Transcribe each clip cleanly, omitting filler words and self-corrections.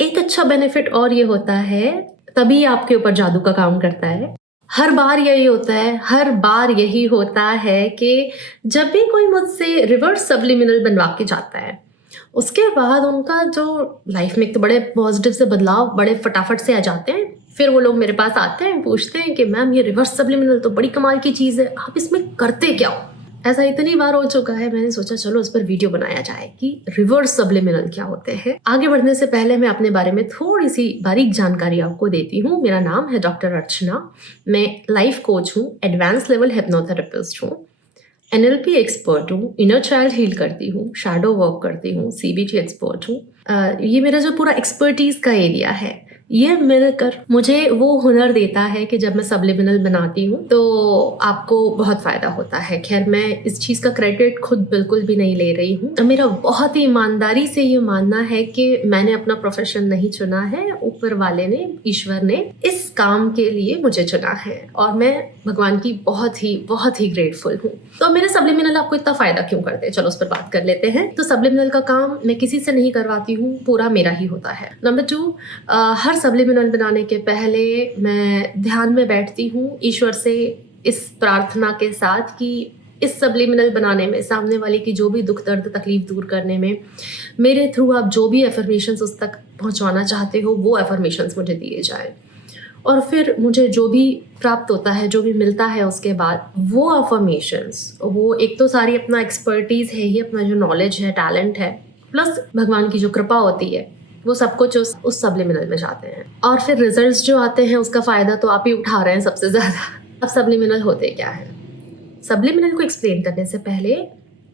एक अच्छा बेनिफिट और ये होता है, तभी आपके ऊपर जादू का काम करता है। हर बार यही होता है कि जब भी कोई मुझसे रिवर्स सब्लिमिनल बनवा के जाता है, उसके बाद उनका जो लाइफ में एक तो बड़े पॉजिटिव से बदलाव बड़े फटाफट से आ जाते हैं। फिर वो लोग मेरे पास आते हैं, पूछते हैं कि मैम ये रिवर्स सब्लिमिनल तो बड़ी कमाल की चीज़ है, आप इसमें करते क्या हो? ऐसा इतनी बार हो चुका है, मैंने सोचा चलो उस पर वीडियो बनाया जाए कि रिवर्स सब्लिमिनल क्या होते हैं। आगे बढ़ने से पहले मैं अपने बारे में थोड़ी सी बारीक जानकारी आपको देती हूँ। मेरा नाम है डॉक्टर अर्चना। मैं लाइफ कोच हूँ, एडवांस लेवल हिप्नोथेरेपिस्ट हूँ, एनएलपी एक्सपर्ट हूँ, इनर चाइल्ड हील करती हूँ, शैडो वर्क करती हूँ, सीबीटी एक्सपर्ट हूँ। ये मेरा जो पूरा एक्सपर्टीज का एरिया है, ये मिलकर मुझे वो हुनर देता है कि जब मैं सब्लिमिनल बनाती हूँ तो आपको बहुत फ़ायदा होता है। खैर, मैं इस चीज़ का क्रेडिट खुद बिल्कुल भी नहीं ले रही हूँ। मेरा बहुत ही ईमानदारी से ये मानना है कि मैंने अपना प्रोफेशन नहीं चुना है, ऊपर वाले ने, ईश्वर ने इस काम के लिए मुझे चुना है और मैं भगवान की बहुत ही ग्रेटफुल हूँ। तो मेरे सब्लिमिनल आपको इतना फ़ायदा क्यों करते हैं, चलो उस पर बात कर लेते हैं। तो सब्लिमिनल का काम मैं किसी से नहीं करवाती हूँ, पूरा मेरा ही होता है। नंबर 2, हर सब्लिमिनल बनाने के पहले मैं ध्यान में बैठती हूँ ईश्वर से इस प्रार्थना के साथ कि इस सब्लिमिनल बनाने में, सामने वाले की जो भी दुख दर्द तकलीफ दूर करने में, मेरे थ्रू आप जो भी एफर्मेशंस उस तक पहुँचाना चाहते हो वो एफर्मेशंस मुझे दिए जाए। और फिर मुझे जो भी प्राप्त होता है, जो भी मिलता है उसके बाद वो अफर्मेशंस, वो एक तो सारी अपना एक्सपर्टीज़ है ही, अपना जो नॉलेज है, टैलेंट है, प्लस भगवान की जो कृपा होती है, वो सब कुछ उस सब्लिमिनल में जाते हैं। और फिर रिजल्ट्स जो आते हैं उसका फ़ायदा तो आप ही उठा रहे हैं सबसे ज़्यादा। अब सब्लिमिनल होते क्या है? सब्लिमिनल को एक्सप्लेन करने से पहले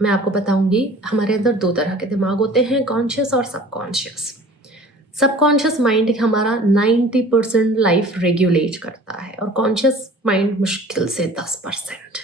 मैं आपको बताऊंगी, हमारे अंदर 2 तरह के दिमाग होते हैं, कॉन्शियस और सबकॉन्शियस। सबकॉन्शियस माइंड हमारा 90% लाइफ रेगुलेट करता है और कॉन्शियस माइंड मुश्किल से 10%।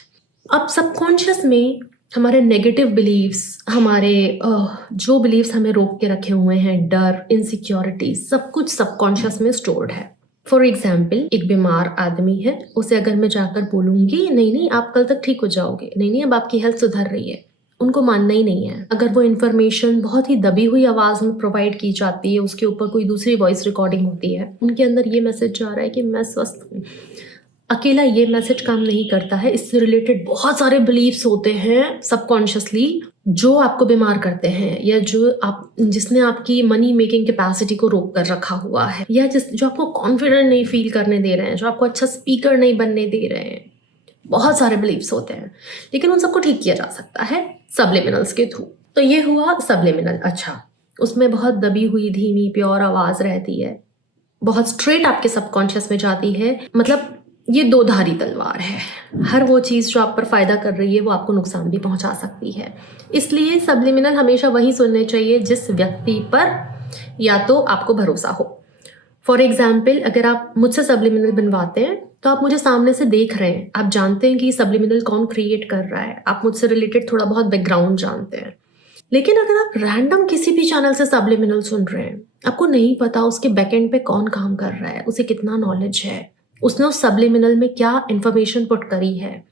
अब सबकॉन्शियस में हमारे नेगेटिव बिलीव्स, हमारे जो बिलीव्स हमें रोक के रखे हुए हैं, डर, इनसिक्योरिटी, सब कुछ सबकॉन्शियस में स्टोर्ड है। फॉर एग्जाम्पल, एक बीमार आदमी है, उसे अगर मैं जाकर बोलूंगी नहीं आप कल तक ठीक हो जाओगे, नहीं अब आपकी हेल्थ सुधर रही है, उनको मानना ही नहीं है। अगर वो इन्फॉर्मेशन बहुत ही दबी हुई आवाज़ में प्रोवाइड की जाती है, उसके ऊपर कोई दूसरी वॉइस रिकॉर्डिंग होती है, उनके अंदर ये मैसेज जा रहा है कि मैं स्वस्थ हूँ। अकेला ये मैसेज काम नहीं करता है, इससे रिलेटेड बहुत सारे बिलीव्स होते हैं सबकॉन्शियसली जो आपको बीमार करते हैं, या जिसने आपकी मनी मेकिंग कैपेसिटी को रोक कर रखा हुआ है, या जो आपको कॉन्फिडेंट नहीं फील करने दे रहे हैं, जो आपको अच्छा स्पीकर नहीं बनने दे रहे हैं। बहुत सारे बिलीव्स होते हैं, लेकिन उन सबको ठीक किया जा सकता है सब्लिमिनल्स के थ्रू। तो ये हुआ सब्लिमिनल। अच्छा, उसमें बहुत दबी हुई धीमी प्योर आवाज़ रहती है, बहुत स्ट्रेट आपके सबकॉन्शियस में जाती है। मतलब ये 2 धारी तलवार है। हर वो चीज़ जो आप पर फ़ायदा कर रही है वो आपको नुकसान भी पहुंचा सकती है। इसलिए सब्लिमिनल हमेशा वही सुनने चाहिए जिस व्यक्ति पर या तो आपको भरोसा हो। फॉर एग्जाम्पल, अगर आप मुझसे सब्लिमिनल बनवाते हैं तो आप मुझे सामने से देख रहे हैं, आप जानते हैं कि सब्लिमिनल कौन क्रिएट कर रहा है, आप मुझसे रिलेटेड थोड़ा बहुत बैकग्राउंड जानते हैं। लेकिन अगर आप रैंडम किसी भी चैनल से सब्लिमिनल सुन रहे हैं, आपको नहीं पता उसके बैकएंड पे कौन काम कर रहा है, उसे कितना नॉलेज है, उसने उस सब्लिमिनल में क्या इन्फॉर्मेशन पुट करी है।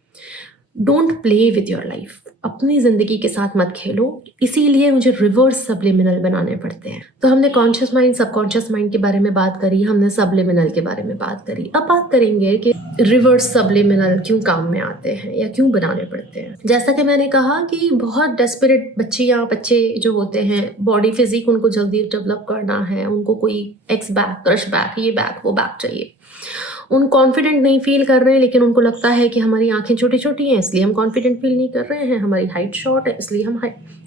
Don't play with your life, अपनी ज़िंदगी के साथ मत खेलो। इसीलिए मुझे रिवर्स सब्लिमिनल बनाने पड़ते हैं। तो हमने कॉन्शियस माइंड, सबकॉन्शियस माइंड के बारे में बात करी, हमने सब्लिमिनल के बारे में बात करी। अब बात करेंगे कि रिवर्स सब्लिमिनल क्यों काम में आते हैं या क्यों बनाने पड़ते हैं। जैसा कि मैंने कहा कि बहुत डेस्परेट बच्चे जो होते हैं, बॉडी फिजिक उनको जल्दी डेवलप करना है, उनको कोई एक्स बैक, क्रश बैक, ये बैक, वो बैक चाहिए। उन कॉन्फिडेंट नहीं फील कर रहे हैं, लेकिन उनको लगता है कि हमारी आंखें छोटी छोटी हैं इसलिए हम कॉन्फिडेंट फील नहीं कर रहे हैं, हमारी हाइट शॉर्ट है इसलिए हम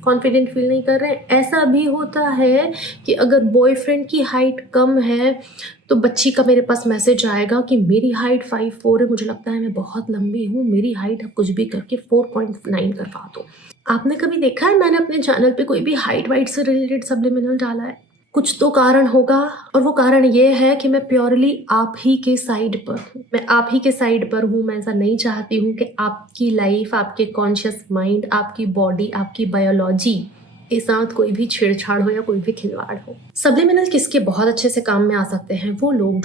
कॉन्फिडेंट फील नहीं कर रहे हैं। ऐसा भी होता है कि अगर बॉयफ्रेंड की हाइट कम है तो बच्ची का मेरे पास मैसेज आएगा कि मेरी हाइट 5'4" है, मुझे लगता है मैं बहुत लंबी हूँ, मेरी हाइट अब कुछ भी करके 4.9 करवा दो। आपने कभी देखा है मैंने अपने चैनल पे कोई भी हाइट वाइट से रिलेटेड सब्लिमिनल डाला है? कुछ तो कारण होगा, और वो कारण ये है कि मैं प्योरली आप ही के साइड पर हूँ। मैं आप ही के साइड पर हूँ। मैं ऐसा नहीं चाहती हूँ कि आपकी लाइफ, आपके कॉन्शियस माइंड, आपकी बॉडी, आपकी बायोलॉजी के साथ कोई भी छेड़छाड़ हो या कोई भी खिलवाड़ हो। सब्लिमिनल किसके बहुत अच्छे से काम में आ सकते हैं? वो लोग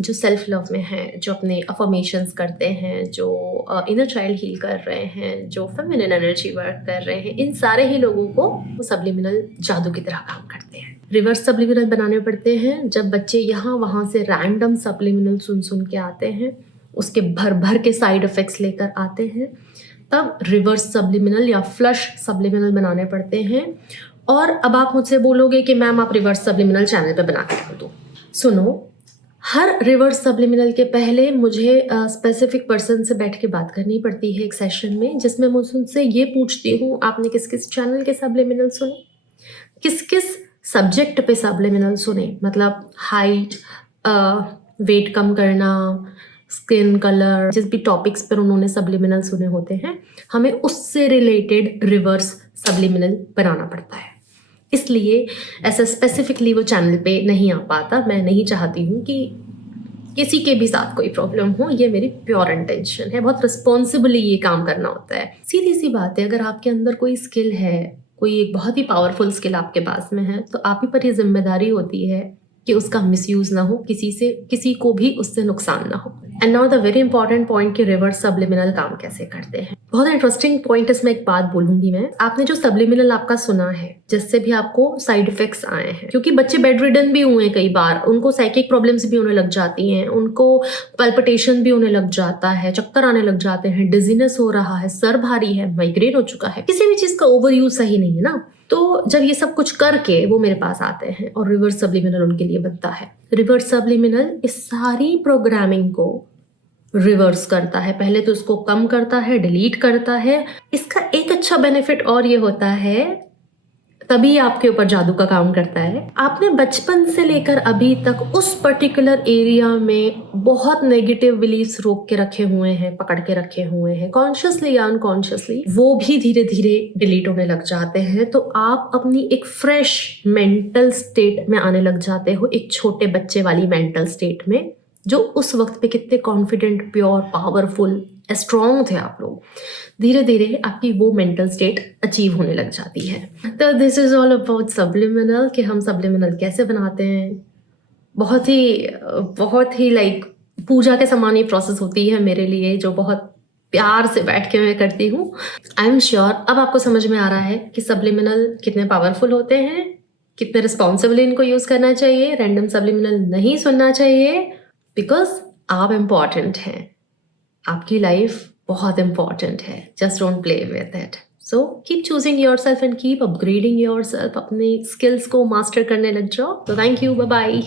जो सेल्फ लव में हैं, जो अपने अफर्मेशंस करते हैं, जो इनर चाइल्ड हील कर रहे हैं, जो फेमिनिन एनर्जी वर्क कर रहे हैं, इन सारे ही लोगों को वो सब्लिमिनल जादू की तरह काम करते हैं। रिवर्स सब्लिमिनल बनाने पड़ते हैं जब बच्चे यहाँ वहाँ से रैंडम सब्लिमिनल सुन के आते हैं, उसके भर भर के साइड इफ़ेक्ट्स लेकर आते हैं, तब रिवर्स सब्लिमिनल या फ्लश सब्लिमिनल बनाने पड़ते हैं। और अब आप मुझसे बोलोगे कि मैम आप रिवर्स सब्लिमिनल चैनल पे बना के कर दो। सुनो, हर रिवर्स सब्लिमिनल के पहले मुझे स्पेसिफिक पर्सन से बैठ के बात करनी पड़ती है एक सेशन में, जिसमें मैं उनसे ये पूछती हूँ आपने किस किस चैनल के सब्लिमिनल सुने, किस किस सब्जेक्ट पे सब्लिमिनल सुने, मतलब हाइट, वेट कम करना, स्किन कलर, जिस भी टॉपिक्स पर उन्होंने सब्लिमिनल सुने होते हैं, हमें उससे रिलेटेड रिवर्स सब्लिमिनल बनाना पड़ता है। इसलिए ऐसा स्पेसिफिकली वो चैनल पे नहीं आ पाता। मैं नहीं चाहती हूँ कि किसी के भी साथ कोई प्रॉब्लम हो, ये मेरी प्योर इंटेंशन है। बहुत रिस्पॉन्सिबली ये काम करना होता है। सीधी सी बात है, अगर आपके अंदर कोई स्किल है, कोई एक बहुत ही पावरफुल स्किल आपके पास में है, तो आप ही पर ये जिम्मेदारी होती है कि उसका मिसयूज ना हो, किसी को भी उससे नुकसान ना हो। And now the very important point कि रिवर्स सब्लिमिनल काम कैसे करते हैं। बहुत इंटरेस्टिंग पॉइंट, इसमें एक बात बोलूंगी मैं। आपने जो सब्लिमिनल आपका सुना है, जिससे भी आपको साइड इफेक्ट्स आए हैं, क्योंकि बच्चे बेड रिडन भी हुए हैं कई बार, उनको साइकिक प्रॉब्लम्स भी होने लग जाती हैं, उनको पल्पिटेशन भी होने लग जाता है, चक्कर आने लग जाते हैं, डिजीनेस हो रहा है, सर भारी है, माइग्रेन हो चुका है, किसी भी चीज का ओवर यूज सही नहीं है ना। तो जब ये सब कुछ करके वो मेरे पास आते हैं और रिवर्स सब्लिमिनल उनके लिए बनता है। रिवर्स सब्लिमिनल इस सारी प्रोग्रामिंग को रिवर्स करता है। पहले तो उसको कम करता है, डिलीट करता है। इसका एक अच्छा बेनिफिट और ये होता है, तभी आपके ऊपर जादू का काम करता है। आपने बचपन से लेकर अभी तक उस पर्टिकुलर एरिया में बहुत नेगेटिव बिलीफ्स रोक के रखे हुए हैं, पकड़ के रखे हुए हैं, कॉन्शियसली या अनकॉन्शियसली, वो भी धीरे धीरे डिलीट होने लग जाते हैं। तो आप अपनी एक फ्रेश मेंटल स्टेट में आने लग जाते हो, एक छोटे बच्चे वाली मेंटल स्टेट में, जो उस वक्त पे कितने कॉन्फिडेंट, प्योर, पावरफुल, स्ट्रॉन्ग थे आप लोग। धीरे धीरे आपकी वो मेंटल स्टेट अचीव होने लग जाती है। तो this is all about subliminal, कि हम सब्लिमिनल कैसे बनाते हैं। बहुत ही लाइक पूजा के समान ये प्रोसेस होती है मेरे लिए, जो बहुत प्यार से बैठ के मैं करती हूँ। आई एम श्योर अब आपको समझ में आ रहा है कि सब्लिमिनल कितने पावरफुल होते हैं, कितने रिस्पॉन्सिबली इनको यूज करना चाहिए, रैंडम सब्लिमिनल नहीं सुनना चाहिए, बिकॉज आप इम्पॉर्टेंट हैं, आपकी लाइफ बहुत इम्पॉर्टेंट है। Just don't play with it. So keep choosing your self and keep upgrading your self. अपने स्किल्स को मास्टर करने लग जाओ। तो थैंक यू, बाय बाय।